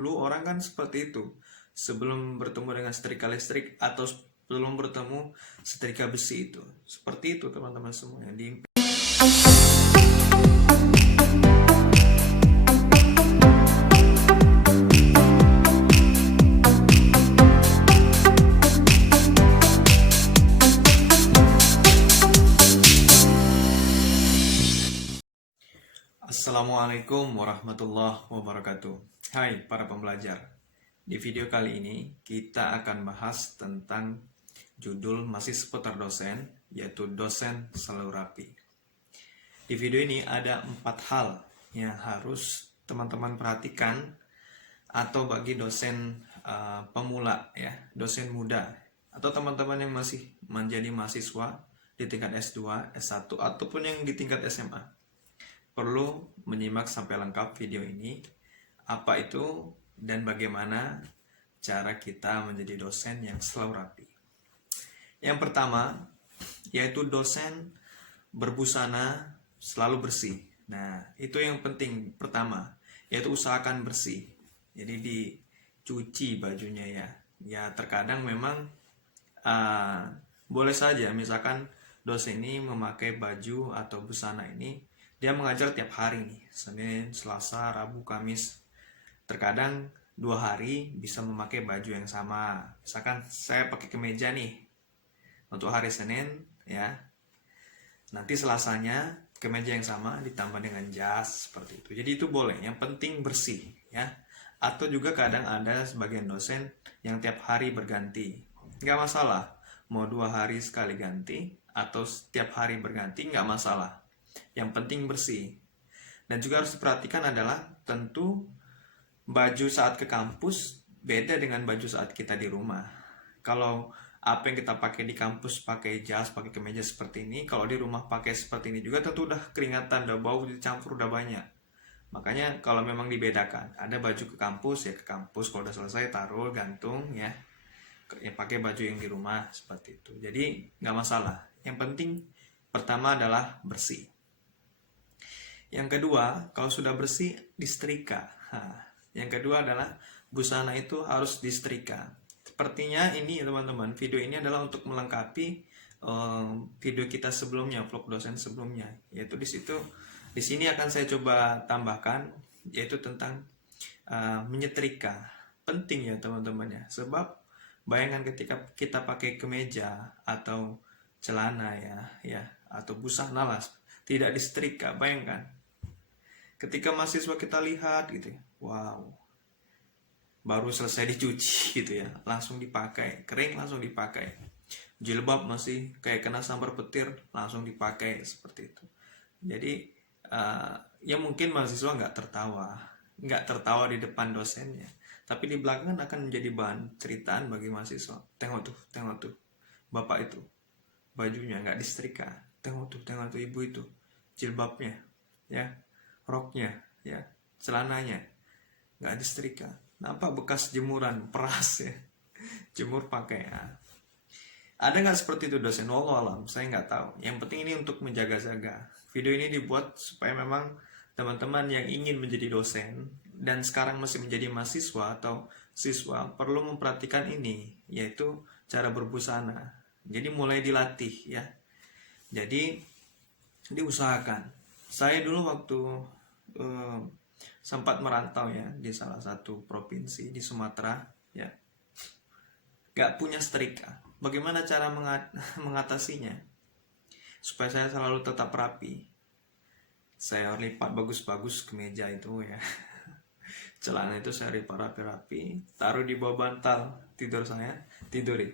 Dulu orang kan seperti itu. Sebelum bertemu dengan setrika listrik atau sebelum bertemu setrika besi itu. Seperti itu teman-teman semuanya. Assalamualaikum warahmatullahi wabarakatuh. Hai para pembelajar. Di video kali ini kita akan bahas tentang judul masih seputar dosen, yaitu dosen selalu rapi. Di video ini ada 4 hal yang harus teman-teman perhatikan atau bagi dosen pemula ya, dosen muda atau teman-teman yang masih menjadi mahasiswa di tingkat S2, S1 ataupun yang di tingkat SMA. Perlu menyimak sampai lengkap video ini, apa itu dan bagaimana cara kita menjadi dosen yang selalu rapi. Yang pertama, yaitu dosen berbusana selalu bersih. Nah, itu yang penting pertama, yaitu usahakan bersih. Jadi dicuci bajunya ya. Ya terkadang memang boleh saja misalkan dosen ini memakai baju atau busana ini, dia mengajar tiap hari nih, Senin, Selasa, Rabu, Kamis. Terkadang 2 hari bisa memakai baju yang sama. Misalkan saya pakai kemeja nih untuk hari Senin ya. Nanti Selasanya kemeja yang sama ditambah dengan jas seperti itu. Jadi itu boleh, yang penting bersih ya. Atau juga kadang ada sebagian dosen yang tiap hari berganti. Nggak masalah, mau 2 hari sekali ganti atau setiap hari berganti nggak masalah. Yang penting bersih. Dan juga harus diperhatikan adalah tentu baju saat ke kampus beda dengan baju saat kita di rumah. Kalau apa yang kita pakai di kampus pakai jas, pakai kemeja seperti ini, kalau di rumah pakai seperti ini juga tentu udah keringatan, udah bau, dicampur udah banyak. Makanya kalau memang dibedakan, ada baju ke kampus ya ke kampus, kalau udah selesai taruh gantung ya pakai baju yang di rumah seperti itu. Jadi nggak masalah. Yang penting pertama adalah bersih. Yang kedua, kalau sudah bersih, disetrika. Yang kedua adalah busana itu harus disetrika. Sepertinya ini teman-teman, video ini adalah untuk melengkapi video kita sebelumnya, vlog dosen sebelumnya. Yaitu di sini akan saya coba tambahkan, yaitu tentang menyetrika. Penting ya teman-teman ya, sebab bayangan ketika kita pakai kemeja atau celana ya atau busana lah tidak disetrika, bayangkan ketika mahasiswa kita lihat gitu ya, wow, baru selesai dicuci gitu ya, langsung dipakai, kering langsung dipakai, jilbab masih kayak kena sambar petir langsung dipakai seperti itu. Jadi ya mungkin mahasiswa nggak tertawa di depan dosennya, tapi di belakang akan menjadi bahan ceritaan bagi mahasiswa. Tengok tuh bapak itu bajunya nggak disetrika, tengok tuh ibu itu jilbabnya ya, roknya ya, celananya nggak disetrika, nampak bekas jemuran peras ya, jemur pakai ya. Ada nggak seperti itu dosen? Wallahu alam, saya nggak tahu. Yang penting ini untuk menjaga-jaga. Video ini dibuat supaya memang teman-teman yang ingin menjadi dosen dan sekarang masih menjadi mahasiswa atau siswa perlu memperhatikan ini, yaitu cara berbusana. Jadi mulai dilatih ya. Jadi diusahakan. Saya dulu waktu sempat merantau ya di salah satu provinsi di Sumatera ya, gak punya setrika. Bagaimana cara mengatasinya supaya saya selalu tetap rapi? Saya lipat bagus-bagus kemeja itu ya, celana itu saya lipat rapi-rapi, taruh di bawah bantal tidur saya, tiduri.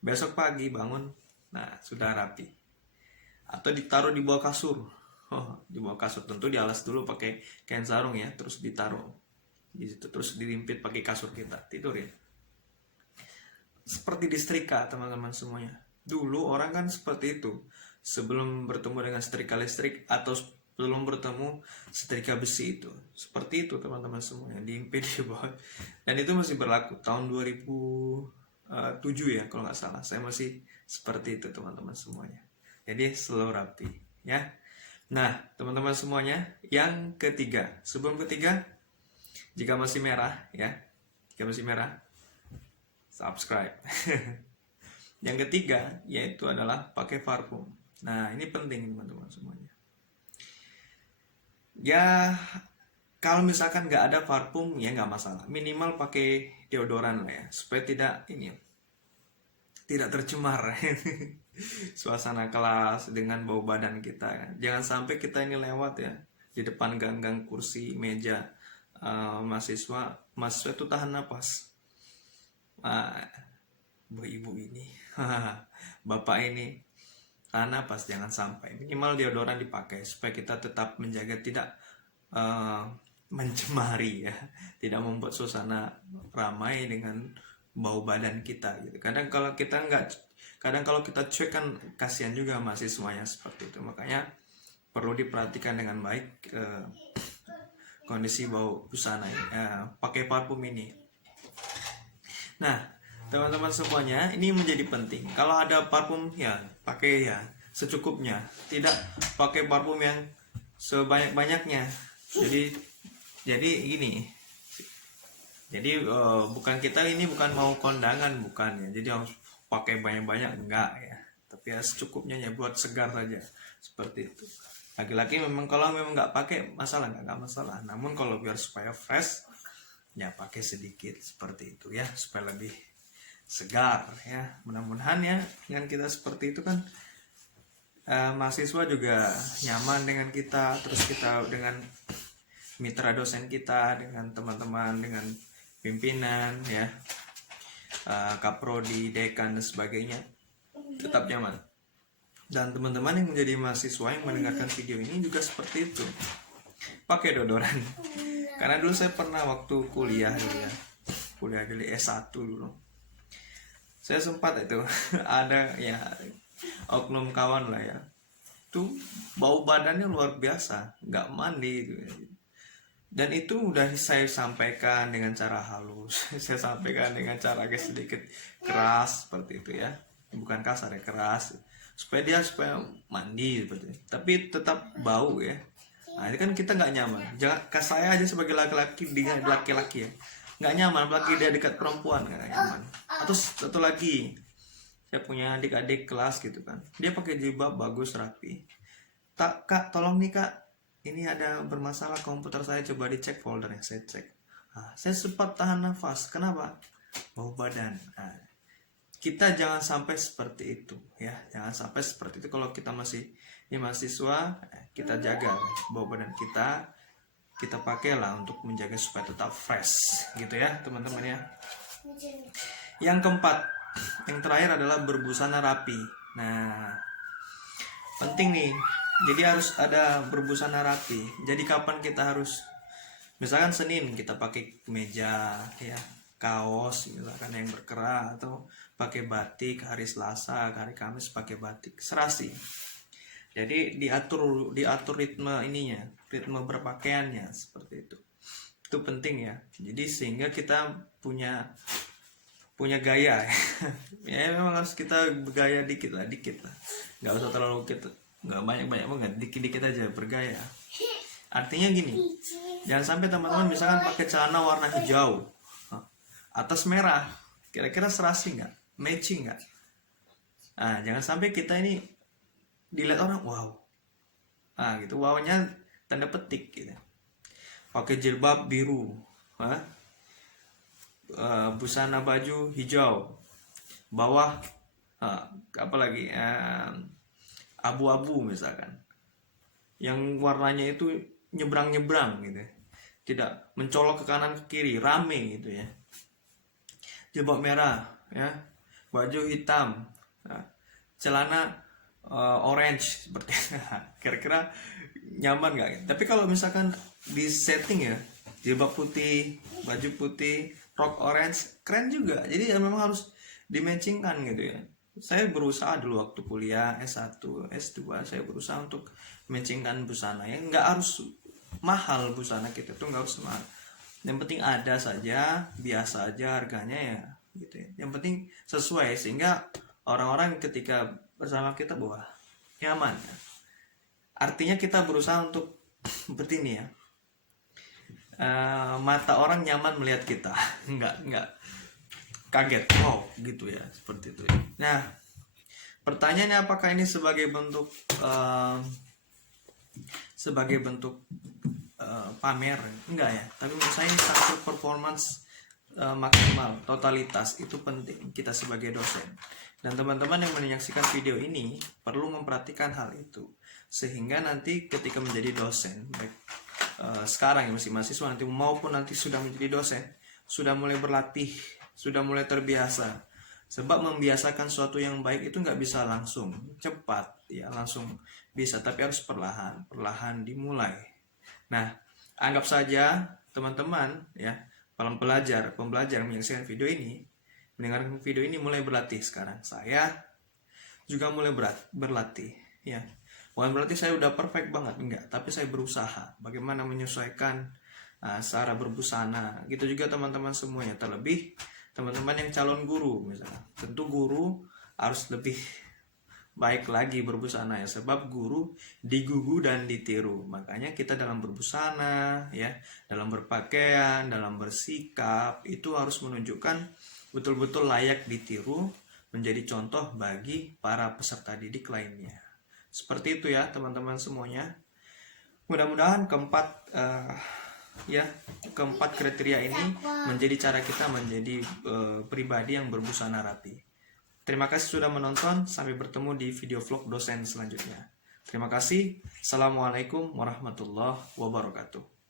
Besok pagi bangun, nah sudah rapi. Atau ditaruh di bawah kasur. Di bawah kasur tentu dialas dulu pakai kain sarung ya, terus ditaruh di situ, terus dilimpit pakai kasur kita, tidurin. Seperti disetrika teman-teman semuanya. Dulu orang kan seperti itu. Sebelum bertemu dengan setrika listrik atau sebelum bertemu setrika besi itu. Seperti itu teman-teman semuanya, diimpit di bawah. Dan itu masih berlaku tahun 2007 ya kalau nggak salah. Saya masih seperti itu teman-teman semuanya. Jadi selalu rapi ya. Nah teman-teman semuanya, yang ketiga, sebelum ketiga Jika masih merah ya, jika masih merah, subscribe. Yang ketiga yaitu adalah pakai parfum. Nah ini penting teman-teman semuanya. Ya kalau misalkan nggak ada parfum ya nggak masalah, minimal pakai deodoran lah ya, supaya tidak tidak tercemar suasana kelas dengan bau badan kita. Jangan sampai kita ini lewat ya di depan gang-gang kursi meja mahasiswa itu tahan napas. Bu ibu ini bapak ini tahan napas, jangan sampai. Minimal deodoran dipakai supaya kita tetap menjaga tidak mencemari ya, tidak membuat suasana ramai dengan bau badan kita gitu. Kadang kalau kita cuek kan kasihan juga mahasiswanya seperti itu. Makanya perlu diperhatikan dengan baik kondisi bau busana ini, pakai parfum ini. Nah teman-teman semuanya, ini menjadi penting. Kalau ada parfum ya pakai ya secukupnya, tidak pakai parfum yang sebanyak-banyaknya. Jadi gini. Jadi bukan kita ini bukan mau kondangan, bukan ya. Jadi harus pakai banyak-banyak, enggak ya. Tapi ya secukupnya ya, buat segar saja. Seperti itu. Laki-laki memang kalau memang nggak pakai masalah, nggak masalah. Namun kalau biar supaya fresh ya pakai sedikit seperti itu ya, supaya lebih segar ya. Mudah-mudahan ya dengan kita seperti itu kan mahasiswa juga nyaman dengan kita, terus kita dengan mitra dosen kita, dengan teman-teman, dengan pimpinan ya, kaprodi, dekan dan sebagainya, tetap nyaman. Dan teman-teman yang menjadi mahasiswa yang mendengarkan video ini juga seperti itu, pakai deodoran. Karena dulu saya pernah waktu kuliah dulu ya, kuliah dari S1 dulu, saya sempat itu ada ya oknum kawan lah ya, tuh bau badannya luar biasa, nggak mandi gitu. Dan itu udah saya sampaikan dengan cara halus, saya sampaikan dengan cara agak sedikit keras seperti itu ya, bukan kasar ya, keras, supaya mandi seperti itu. Tapi tetap bau ya. Nah ini kan kita nggak nyaman. Jangan, saya aja sebagai laki-laki dengan laki-laki ya nggak nyaman, apalagi dia dekat perempuan nggak nyaman. Atau satu lagi, saya punya adik-adik kelas gitu kan, dia pakai jilbab bagus rapi, tak kak tolong nih kak, ini ada bermasalah komputer saya, coba dicek foldernya. Saya cek, saya sempat tahan nafas. Kenapa? Bau badan. Nah, kita jangan sampai seperti itu ya, jangan sampai seperti itu. Kalau kita masih mahasiswa, kita jaga bau badan kita pakailah untuk menjaga supaya tetap fresh gitu ya teman-teman ya. Yang keempat, yang terakhir adalah berbusana rapi. Nah penting nih, jadi harus ada berbusana rapi. Jadi kapan kita harus, misalkan Senin kita pakai kemeja ya, kaos misalkan yang berkerah, atau pakai batik. Hari Selasa, hari Kamis pakai batik, serasi. Jadi diatur ritme ininya, ritme berpakaiannya seperti itu. Itu penting ya. Jadi sehingga kita punya gaya ya, memang harus kita bergaya dikit lah, nggak usah terlalu kita, nggak banyak banget, dikit aja bergaya. Artinya gini, jangan sampai teman-teman misalkan pakai celana warna hijau atas merah, kira-kira serasi nggak, matching nggak? Nah jangan sampai kita ini dilihat orang wow, gitu, wownya tanda petik gitu. Pakai jilbab biru, busana baju hijau, bawah apalagi abu-abu misalkan, yang warnanya itu nyebrang gitu, tidak mencolok ke kanan ke kiri, rame gitu ya. Jilbab merah ya, baju hitam, celana orange seperti kira-kira nyaman nggak? Tapi kalau misalkan di setting ya, jilbab putih, baju putih, rok orange, keren juga. Jadi ya memang harus dimatchingkan gitu ya. Saya berusaha dulu waktu kuliah S1, S2, saya berusaha untuk matchingkan busana. Ya nggak harus mahal busana kita tuh, nggak harus mahal. Yang penting ada saja, biasa aja harganya ya gitu ya. Yang penting sesuai, sehingga orang-orang ketika bersama kita bahwa nyaman ya. Artinya kita berusaha untuk seperti ini ya, mata orang nyaman melihat kita. Nggak kaget, wow gitu ya, seperti itu ya. Nah, pertanyaannya apakah ini sebagai bentuk pamer? Enggak ya, tapi menurut saya ini satu performance maksimal, totalitas itu penting kita sebagai dosen. Dan teman-teman yang menyaksikan video ini perlu memperhatikan hal itu, sehingga nanti ketika menjadi dosen, baik sekarang ya masih mahasiswa nanti maupun nanti sudah menjadi dosen, sudah mulai berlatih, sudah mulai terbiasa. Sebab membiasakan sesuatu yang baik itu nggak bisa langsung cepat ya, langsung bisa, tapi harus perlahan dimulai. Nah, anggap saja teman-teman ya, pembelajar menyaksikan video ini, mendengarkan video ini mulai berlatih sekarang. Saya juga mulai berlatih ya. Bukan berarti saya udah perfect banget, enggak, tapi saya berusaha bagaimana menyesuaikan cara berbusana. Gitu juga teman-teman semuanya, terlebih teman-teman yang calon guru misalnya. Tentu guru harus lebih baik lagi berbusana ya, sebab guru digugu dan ditiru. Makanya kita dalam berbusana ya, dalam berpakaian, dalam bersikap itu harus menunjukkan betul-betul layak ditiru, menjadi contoh bagi para peserta didik lainnya. Seperti itu ya teman-teman semuanya. Mudah-mudahan keempat kriteria ini menjadi cara kita menjadi pribadi yang berbusana rapi. Terima kasih sudah menonton. Sampai bertemu di video vlog dosen selanjutnya. Terima kasih. Assalamualaikum warahmatullahi wabarakatuh.